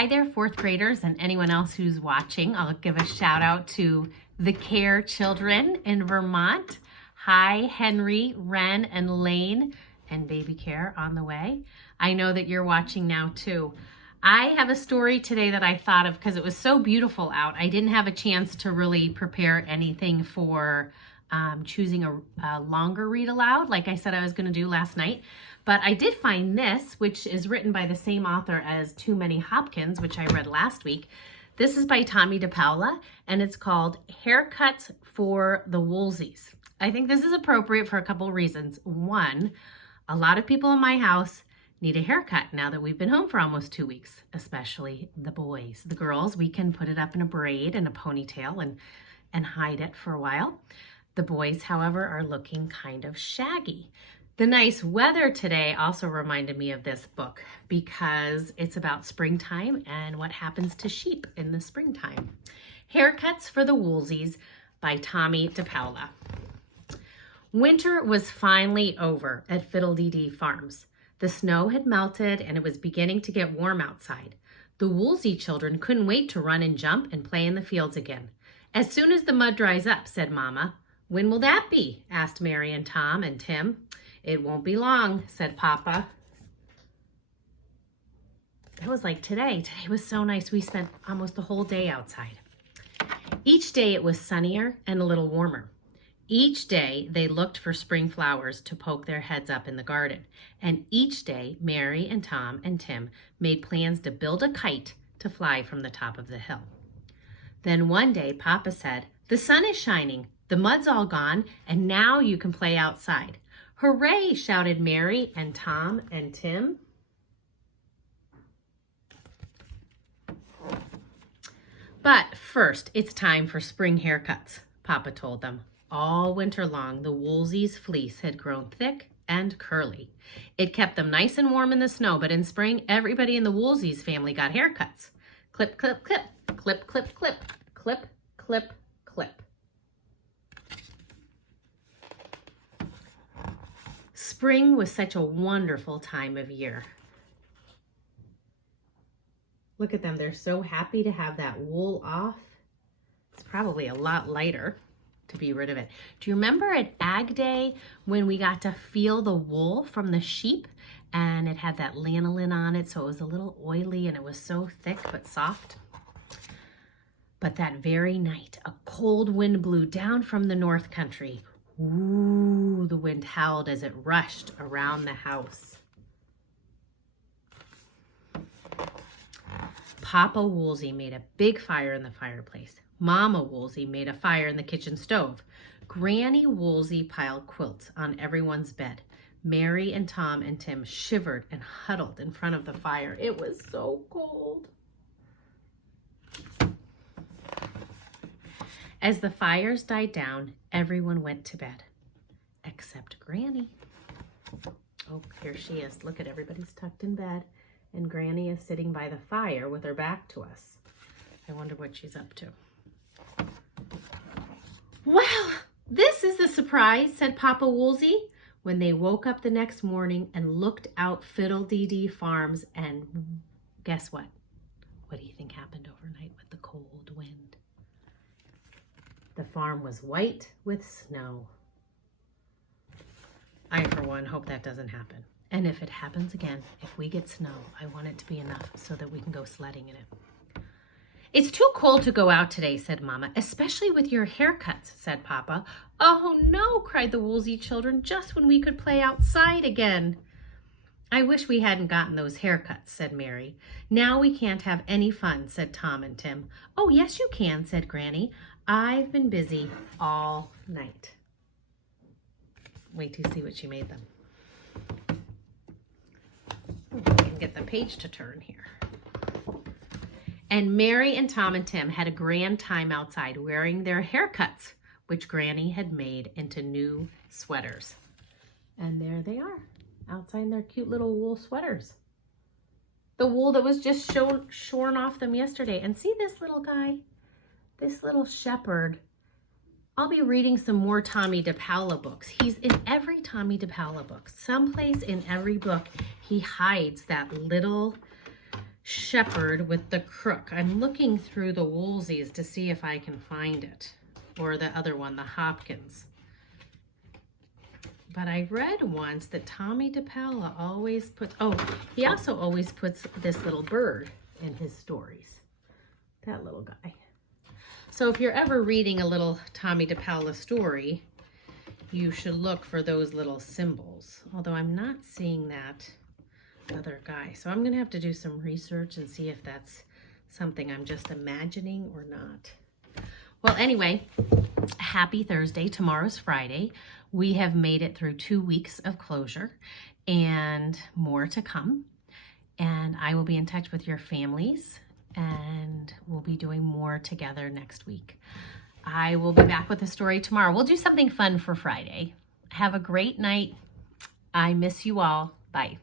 Hi there, fourth graders and anyone else who's watching. I'll give a shout out to the Care children in Vermont. Hi, Henry, Ren, and Lane, and Baby Care on the way. I know that you're watching now too. I have a story today that I thought of because it was so beautiful out. I didn't have a chance to really prepare anything for choosing a longer read aloud like I said I was going to do last night. But I did find this, which is written by the same author as Too Many Hopkins, which I read last week. This is by Tomie DePaola, and it's called Haircuts for the Woolseys. I think this is appropriate for a couple of reasons. One, a lot of people in my house need a haircut now that we've been home for almost 2 weeks, especially the boys. The girls, we can put it up in a braid and a ponytail and hide it for a while. The boys, however, are looking kind of shaggy. The nice weather today also reminded me of this book because it's about springtime and what happens to sheep in the springtime. Haircuts for the Woolseys by Tomie DePaola. Winter was finally over at Fiddle-Dee-Dee Farms. The snow had melted and it was beginning to get warm outside. The Woolsey children couldn't wait to run and jump and play in the fields again. As soon as the mud dries up, said Mama. When will that be? Asked Mary and Tom and Tim. It won't be long, said Papa. It was like today. Today was so nice. We spent almost the whole day outside. Each day it was sunnier and a little warmer. Each day they looked for spring flowers to poke their heads up in the garden. And each day Mary and Tom and Tim made plans to build a kite to fly from the top of the hill. Then one day Papa said, "The sun is shining, the mud's all gone, and now you can play outside." "Hooray!" shouted Mary and Tom and Tim. But first, it's time for spring haircuts, Papa told them. All winter long, the Woolseys' fleece had grown thick and curly. It kept them nice and warm in the snow, but in spring, everybody in the Woolseys family got haircuts. Clip, clip, clip, clip, clip, clip, clip, clip, clip. Spring was such a wonderful time of year. Look at them. They're so happy to have that wool off. It's probably a lot lighter to be rid of it. Do you remember at Ag Day when we got to feel the wool from the sheep and it had that lanolin on it, so it was a little oily and it was so thick but soft? But that very night, a cold wind blew down from the North Country. Ooh, the wind howled as it rushed around the house. Papa Woolsey made a big fire in the fireplace. Mama Woolsey made a fire in the kitchen stove. Granny Woolsey piled quilts on everyone's bed. Mary and Tom and Tim shivered and huddled in front of the fire. It was so cold. As the fires died down, everyone went to bed, except Granny. Oh, here she is. Look at everybody's tucked in bed, and Granny is sitting by the fire with her back to us. I wonder what she's up to. "Well, this is a surprise," said Papa Woolsey when they woke up the next morning and looked out Fiddle-Dee-Dee Farms, and guess what? What do you think happened overnight with the cold wind? The farm was white with snow. I, for one, hope that doesn't happen. And if it happens again, if we get snow, I want it to be enough so that we can go sledding in it. "It's too cold to go out today," said Mama, "especially with your haircuts," said Papa. "Oh no," cried the Woolsey children, "just when we could play outside again." "I wish we hadn't gotten those haircuts," said Mary. "Now we can't have any fun," said Tom and Tim. "Oh, yes, you can," said Granny. "I've been busy all night." Wait till you see what she made them. I can get the page to turn here. And Mary and Tom and Tim had a grand time outside wearing their haircuts, which Granny had made into new sweaters. And there they are, outside in their cute little wool sweaters. The wool that was just shorn off them yesterday. And see this little guy? This little shepherd. I'll be reading some more Tomie DePaola books. He's in every Tomie DePaola book. Someplace in every book, he hides that little shepherd with the crook. I'm looking through the Woolseys to see if I can find it, or the other one, the Hopkins. But I read once that Tomie DePaola always puts, oh, he also always puts this little bird in his stories. That little guy. So if you're ever reading a little Tomie DePaola story, you should look for those little symbols. Although I'm not seeing that other guy. So I'm going to have to do some research and see if that's something I'm just imagining or not. Well, anyway, happy Thursday. Tomorrow's Friday. We have made it through 2 weeks of closure and more to come. And I will be in touch with your families and we'll be doing more together next week. I will be back with a story tomorrow. We'll do something fun for Friday. Have a great night. I miss you all. Bye.